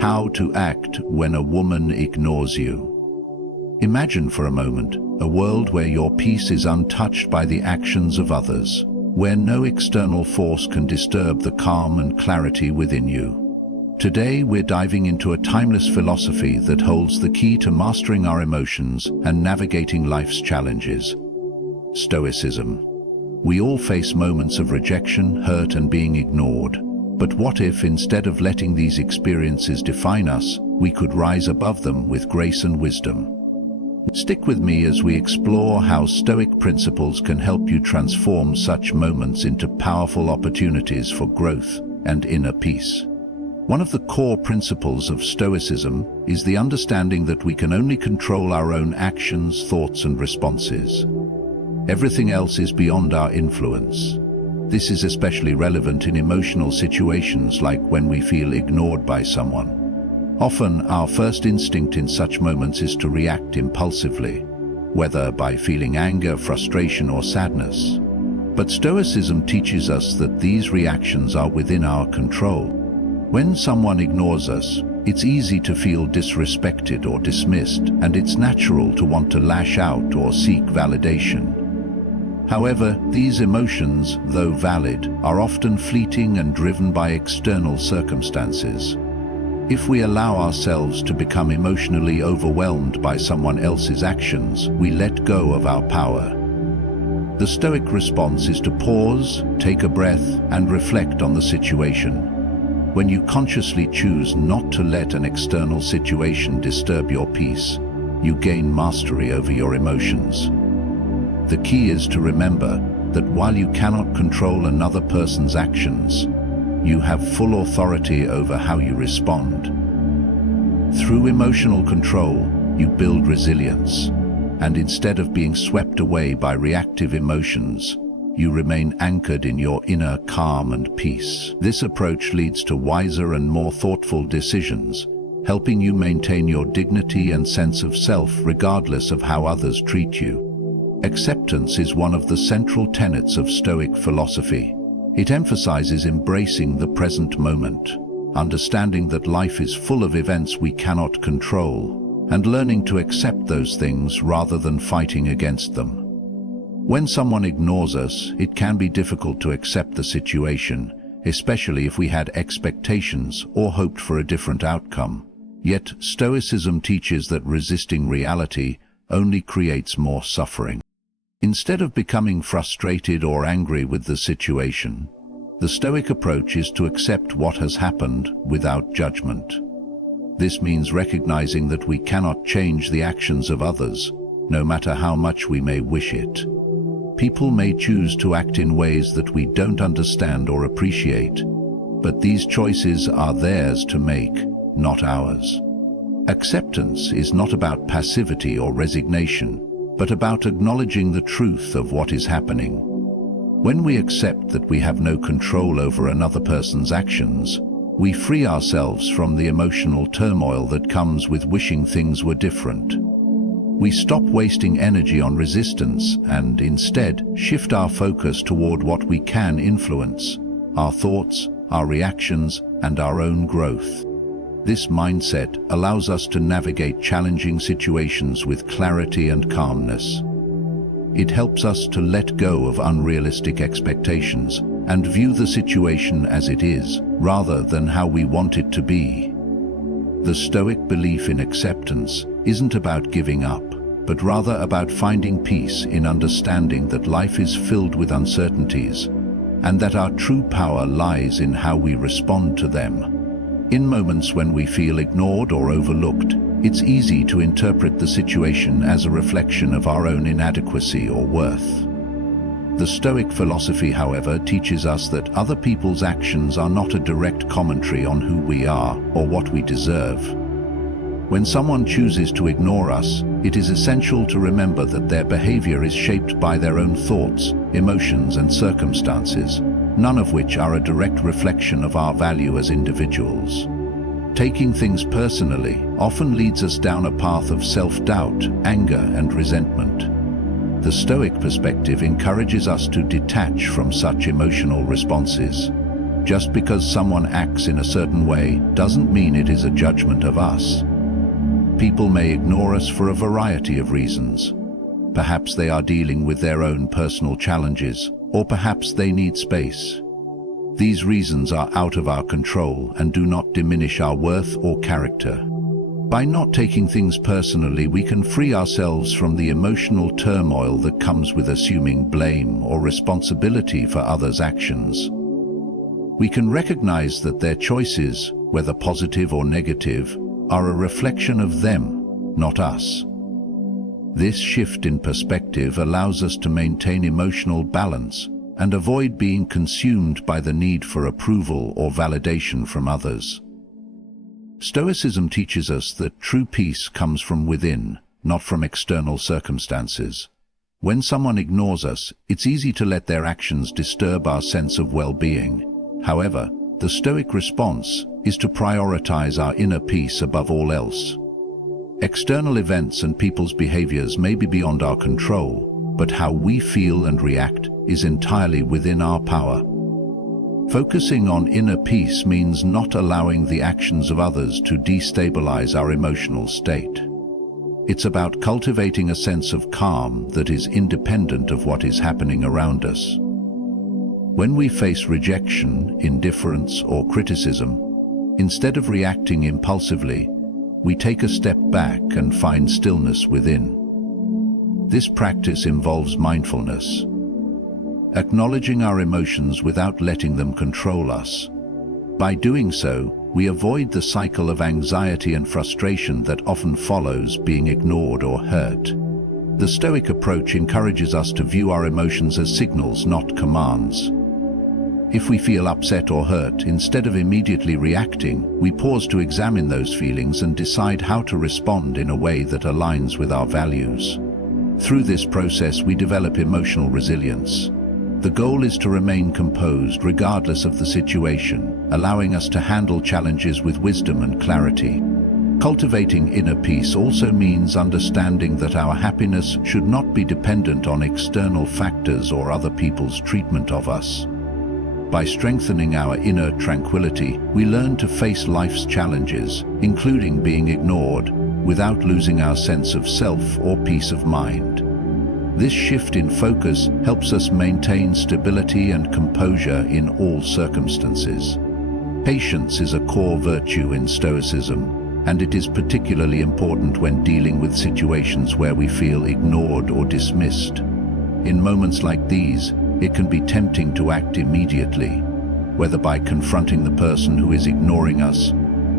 How to act when a woman ignores you. Imagine for a moment a world where your peace is untouched by the actions of others, where no external force can disturb the calm and clarity within you. Today we're diving into a timeless philosophy that holds the key to mastering our emotions and navigating life's challenges: Stoicism. We all face moments of rejection, hurt, and being ignored. But what if, instead of letting these experiences define us, we could rise above them with grace and wisdom? Stick with me as we explore how Stoic principles can help you transform such moments into powerful opportunities for growth and inner peace. One of the core principles of Stoicism is the understanding that we can only control our own actions, thoughts, and responses. Everything else is beyond our influence. This is especially relevant in emotional situations like when we feel ignored by someone. Often, our first instinct in such moments is to react impulsively, whether by feeling anger, frustration, or sadness. But Stoicism teaches us that these reactions are within our control. When someone ignores us, it's easy to feel disrespected or dismissed, and it's natural to want to lash out or seek validation. However, these emotions, though valid, are often fleeting and driven by external circumstances. If we allow ourselves to become emotionally overwhelmed by someone else's actions, we let go of our power. The Stoic response is to pause, take a breath, and reflect on the situation. When you consciously choose not to let an external situation disturb your peace, you gain mastery over your emotions. The key is to remember that while you cannot control another person's actions, you have full authority over how you respond. Through emotional control, you build resilience, and instead of being swept away by reactive emotions, you remain anchored in your inner calm and peace. This approach leads to wiser and more thoughtful decisions, helping you maintain your dignity and sense of self regardless of how others treat you. Acceptance is one of the central tenets of Stoic philosophy. It emphasizes embracing the present moment, understanding that life is full of events we cannot control, and learning to accept those things rather than fighting against them. When someone ignores us, it can be difficult to accept the situation, especially if we had expectations or hoped for a different outcome. Yet, Stoicism teaches that resisting reality only creates more suffering. Instead of becoming frustrated or angry with the situation, the Stoic approach is to accept what has happened without judgment. This means recognizing that we cannot change the actions of others, no matter how much we may wish it. People may choose to act in ways that we don't understand or appreciate, but these choices are theirs to make, not ours. Acceptance is not about passivity or resignation, but about acknowledging the truth of what is happening. When we accept that we have no control over another person's actions, we free ourselves from the emotional turmoil that comes with wishing things were different. We stop wasting energy on resistance and instead shift our focus toward what we can influence: our thoughts, our reactions, and our own growth. This mindset allows us to navigate challenging situations with clarity and calmness. It helps us to let go of unrealistic expectations and view the situation as it is, rather than how we want it to be. The Stoic belief in acceptance isn't about giving up, but rather about finding peace in understanding that life is filled with uncertainties, and that our true power lies in how we respond to them. In moments when we feel ignored or overlooked, it's easy to interpret the situation as a reflection of our own inadequacy or worth. The Stoic philosophy, however, teaches us that other people's actions are not a direct commentary on who we are or what we deserve. When someone chooses to ignore us, it is essential to remember that their behavior is shaped by their own thoughts, emotions, and circumstances, none of which are a direct reflection of our value as individuals. Taking things personally often leads us down a path of self-doubt, anger, and resentment. The Stoic perspective encourages us to detach from such emotional responses. Just because someone acts in a certain way doesn't mean it is a judgment of us. People may ignore us for a variety of reasons. Perhaps they are dealing with their own personal challenges, or perhaps they need space. These reasons are out of our control and do not diminish our worth or character. By not taking things personally, we can free ourselves from the emotional turmoil that comes with assuming blame or responsibility for others' actions. We can recognize that their choices, whether positive or negative, are a reflection of them, not us. This shift in perspective allows us to maintain emotional balance and avoid being consumed by the need for approval or validation from others. Stoicism teaches us that true peace comes from within, not from external circumstances. When someone ignores us, it's easy to let their actions disturb our sense of well-being. However, the Stoic response is to prioritize our inner peace above all else. External events and people's behaviors may be beyond our control, but how we feel and react is entirely within our power. Focusing on inner peace means not allowing the actions of others to destabilize our emotional state. It's about cultivating a sense of calm that is independent of what is happening around us. When we face rejection, indifference, or criticism, instead of reacting impulsively, we take a step back and find stillness within. This practice involves mindfulness, acknowledging our emotions without letting them control us. By doing so, we avoid the cycle of anxiety and frustration that often follows being ignored or hurt. The Stoic approach encourages us to view our emotions as signals, not commands. If we feel upset or hurt, instead of immediately reacting, we pause to examine those feelings and decide how to respond in a way that aligns with our values. Through this process, we develop emotional resilience. The goal is to remain composed regardless of the situation, allowing us to handle challenges with wisdom and clarity. Cultivating inner peace also means understanding that our happiness should not be dependent on external factors or other people's treatment of us. By strengthening our inner tranquility, we learn to face life's challenges, including being ignored, without losing our sense of self or peace of mind. This shift in focus helps us maintain stability and composure in all circumstances. Patience is a core virtue in Stoicism, and it is particularly important when dealing with situations where we feel ignored or dismissed. In moments like these, it can be tempting to act immediately, whether by confronting the person who is ignoring us,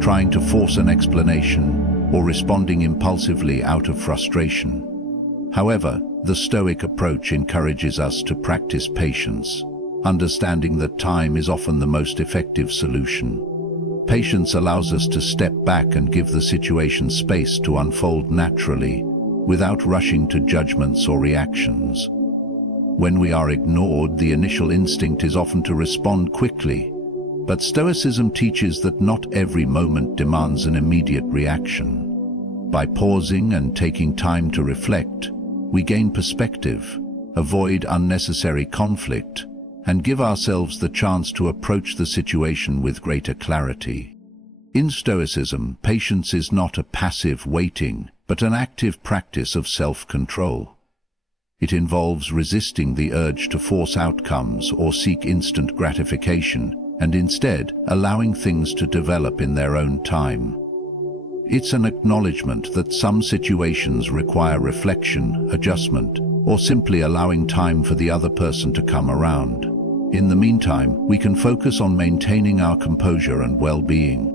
trying to force an explanation, or responding impulsively out of frustration. However, the Stoic approach encourages us to practice patience, understanding that time is often the most effective solution. Patience allows us to step back and give the situation space to unfold naturally, without rushing to judgments or reactions. When we are ignored, the initial instinct is often to respond quickly, but Stoicism teaches that not every moment demands an immediate reaction. By pausing and taking time to reflect, we gain perspective, avoid unnecessary conflict, and give ourselves the chance to approach the situation with greater clarity. In Stoicism, patience is not a passive waiting, but an active practice of self-control. It involves resisting the urge to force outcomes or seek instant gratification, and instead allowing things to develop in their own time. It's an acknowledgement that some situations require reflection, adjustment, or simply allowing time for the other person to come around. In the meantime, we can focus on maintaining our composure and well-being.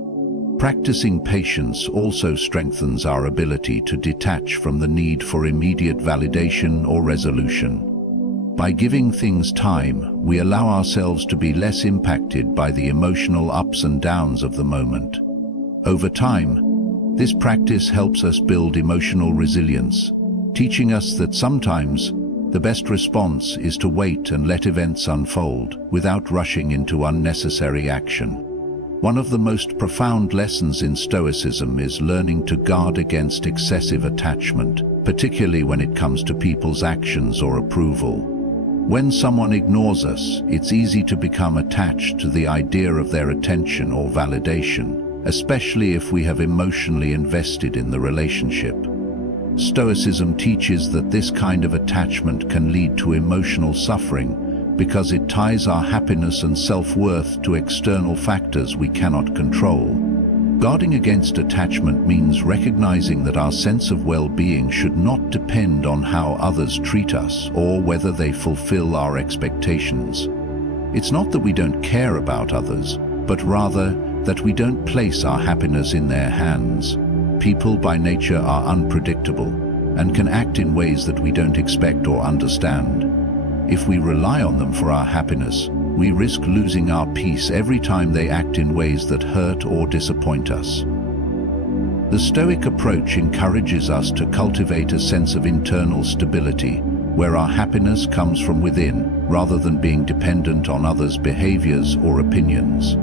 Practicing patience also strengthens our ability to detach from the need for immediate validation or resolution. By giving things time, we allow ourselves to be less impacted by the emotional ups and downs of the moment. Over time, this practice helps us build emotional resilience, teaching us that sometimes the best response is to wait and let events unfold without rushing into unnecessary action. One of the most profound lessons in Stoicism is learning to guard against excessive attachment, particularly when it comes to people's actions or approval. When someone ignores us, it's easy to become attached to the idea of their attention or validation, especially if we have emotionally invested in the relationship. Stoicism teaches that this kind of attachment can lead to emotional suffering because it ties our happiness and self-worth to external factors we cannot control. Guarding against attachment means recognizing that our sense of well-being should not depend on how others treat us or whether they fulfill our expectations. It's not that we don't care about others, but rather that we don't place our happiness in their hands. People by nature are unpredictable and can act in ways that we don't expect or understand. If we rely on them for our happiness, we risk losing our peace every time they act in ways that hurt or disappoint us. The Stoic approach encourages us to cultivate a sense of internal stability, where our happiness comes from within, rather than being dependent on others' behaviors or opinions.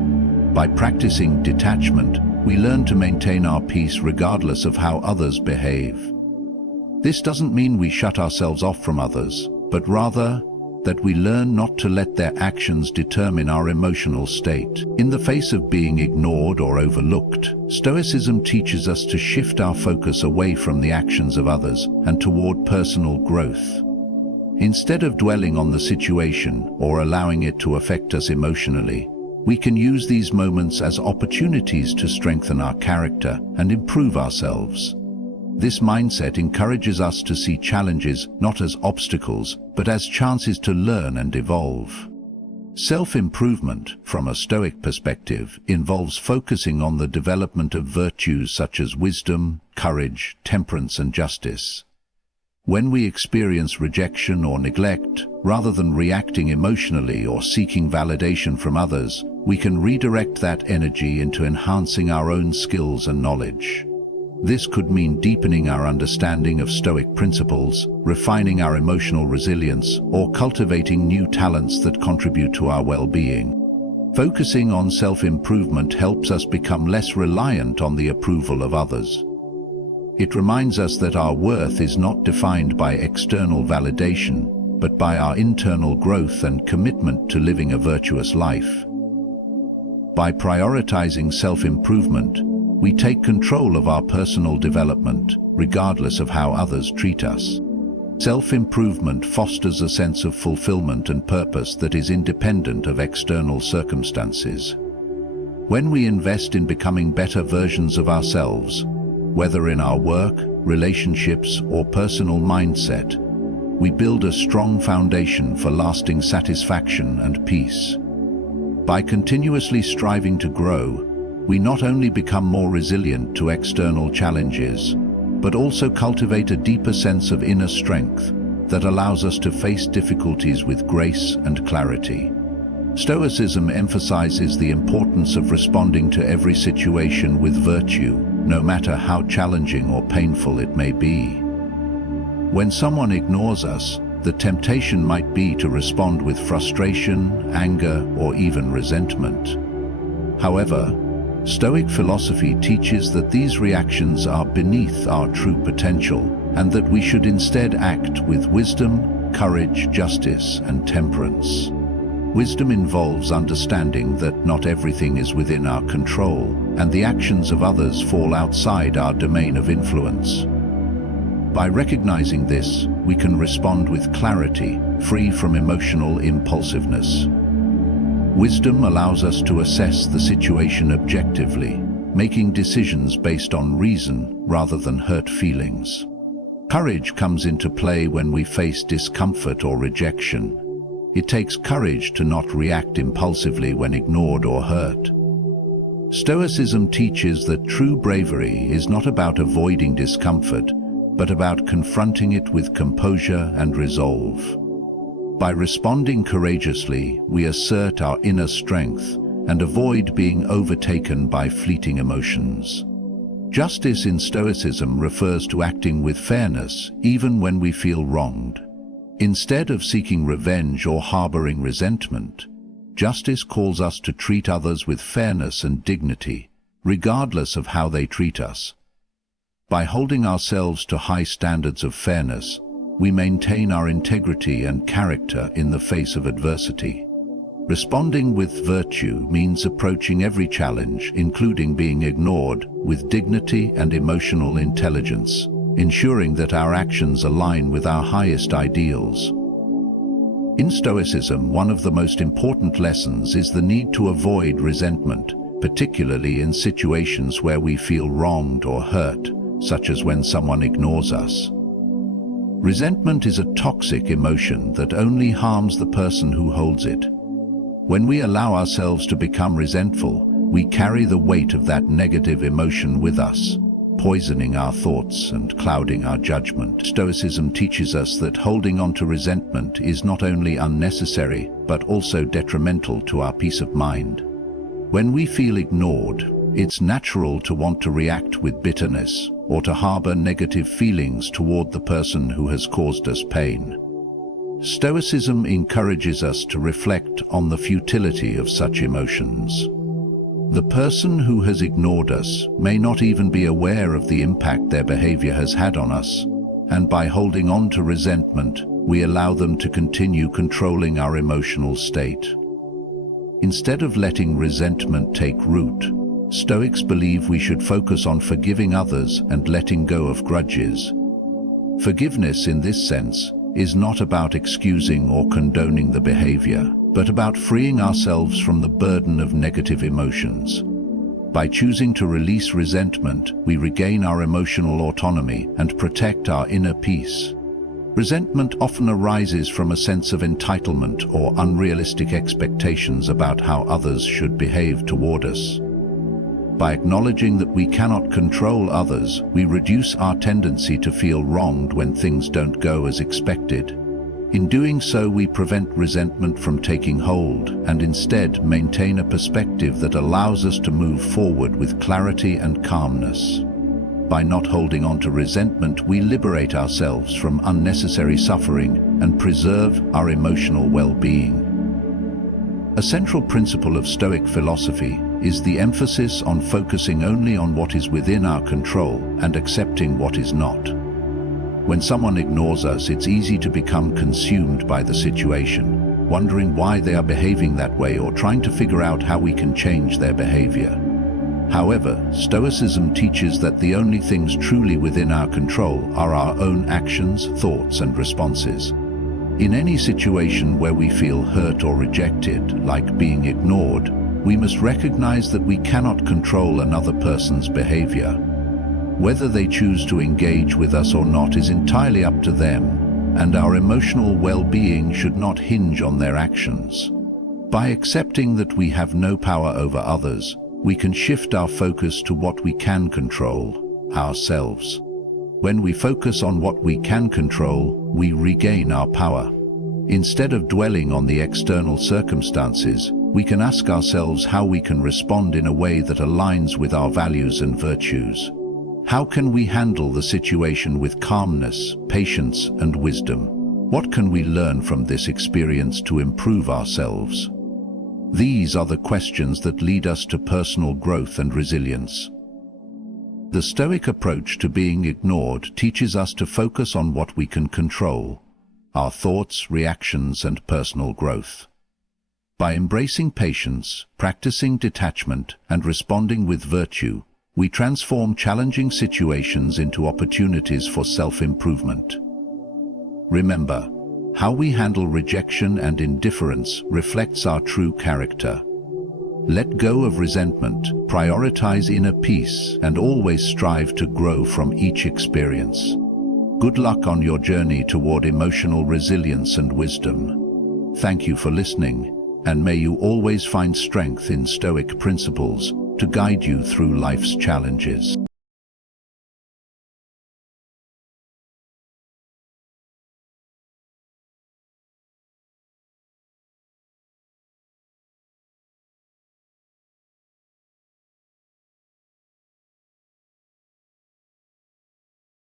By practicing detachment, we learn to maintain our peace regardless of how others behave. This doesn't mean we shut ourselves off from others, but rather that we learn not to let their actions determine our emotional state. In the face of being ignored or overlooked, Stoicism teaches us to shift our focus away from the actions of others and toward personal growth. Instead of dwelling on the situation or allowing it to affect us emotionally, we can use these moments as opportunities to strengthen our character and improve ourselves. This mindset encourages us to see challenges not as obstacles, but as chances to learn and evolve. Self-improvement, from a Stoic perspective, involves focusing on the development of virtues such as wisdom, courage, temperance, and justice. When we experience rejection or neglect, rather than reacting emotionally or seeking validation from others, we can redirect that energy into enhancing our own skills and knowledge. This could mean deepening our understanding of Stoic principles, refining our emotional resilience, or cultivating new talents that contribute to our well-being. Focusing on self-improvement helps us become less reliant on the approval of others. It reminds us that our worth is not defined by external validation, but by our internal growth and commitment to living a virtuous life. By prioritizing self-improvement, we take control of our personal development, regardless of how others treat us. Self-improvement fosters a sense of fulfillment and purpose that is independent of external circumstances. When we invest in becoming better versions of ourselves, whether in our work, relationships, or personal mindset, we build a strong foundation for lasting satisfaction and peace. By continuously striving to grow, we not only become more resilient to external challenges, but also cultivate a deeper sense of inner strength that allows us to face difficulties with grace and clarity. Stoicism emphasizes the importance of responding to every situation with virtue, no matter how challenging or painful it may be. When someone ignores us, the temptation might be to respond with frustration, anger, or even resentment. However, Stoic philosophy teaches that these reactions are beneath our true potential and that we should instead act with wisdom, courage, justice, and temperance. Wisdom involves understanding that not everything is within our control, and the actions of others fall outside our domain of influence. By recognizing this, we can respond with clarity, free from emotional impulsiveness. Wisdom allows us to assess the situation objectively, making decisions based on reason rather than hurt feelings. Courage comes into play when we face discomfort or rejection. It takes courage to not react impulsively when ignored or hurt. Stoicism teaches that true bravery is not about avoiding discomfort, but about confronting it with composure and resolve. By responding courageously, we assert our inner strength and avoid being overtaken by fleeting emotions. Justice in Stoicism refers to acting with fairness, even when we feel wronged. Instead of seeking revenge or harboring resentment, justice calls us to treat others with fairness and dignity, regardless of how they treat us. By holding ourselves to high standards of fairness, we maintain our integrity and character in the face of adversity. Responding with virtue means approaching every challenge, including being ignored, with dignity and emotional intelligence, ensuring that our actions align with our highest ideals. In Stoicism, one of the most important lessons is the need to avoid resentment, particularly in situations where we feel wronged or hurt, such as when someone ignores us. Resentment is a toxic emotion that only harms the person who holds it. When we allow ourselves to become resentful, we carry the weight of that negative emotion with us, poisoning our thoughts and clouding our judgment. Stoicism teaches us that holding on to resentment is not only unnecessary, but also detrimental to our peace of mind. When we feel ignored, it's natural to want to react with bitterness or to harbor negative feelings toward the person who has caused us pain. Stoicism encourages us to reflect on the futility of such emotions. The person who has ignored us may not even be aware of the impact their behavior has had on us, and by holding on to resentment, we allow them to continue controlling our emotional state. Instead of letting resentment take root, Stoics believe we should focus on forgiving others and letting go of grudges. Forgiveness, in this sense, is not about excusing or condoning the behavior, but about freeing ourselves from the burden of negative emotions. By choosing to release resentment, we regain our emotional autonomy and protect our inner peace. Resentment often arises from a sense of entitlement or unrealistic expectations about how others should behave toward us. By acknowledging that we cannot control others, we reduce our tendency to feel wronged when things don't go as expected. In doing so, we prevent resentment from taking hold and instead maintain a perspective that allows us to move forward with clarity and calmness. By not holding on to resentment, we liberate ourselves from unnecessary suffering and preserve our emotional well-being. A central principle of Stoic philosophy is the emphasis on focusing only on what is within our control and accepting what is not. When someone ignores us, it's easy to become consumed by the situation, wondering why they are behaving that way or trying to figure out how we can change their behavior. However, Stoicism teaches that the only things truly within our control are our own actions, thoughts, and responses. In any situation where we feel hurt or rejected, like being ignored, we must recognize that we cannot control another person's behavior. Whether they choose to engage with us or not is entirely up to them, and our emotional well-being should not hinge on their actions. By accepting that we have no power over others, we can shift our focus to what we can control, ourselves. When we focus on what we can control, we regain our power. Instead of dwelling on the external circumstances, we can ask ourselves how we can respond in a way that aligns with our values and virtues. How can we handle the situation with calmness, patience, and wisdom? What can we learn from this experience to improve ourselves? These are the questions that lead us to personal growth and resilience. The Stoic approach to being ignored teaches us to focus on what we can control, our thoughts, reactions, and personal growth. By embracing patience, practicing detachment, and responding with virtue, we transform challenging situations into opportunities for self-improvement. Remember, how we handle rejection and indifference reflects our true character. Let go of resentment, prioritize inner peace, and always strive to grow from each experience. Good luck on your journey toward emotional resilience and wisdom. Thank you for listening, and may you always find strength in Stoic principles to guide you through life's challenges.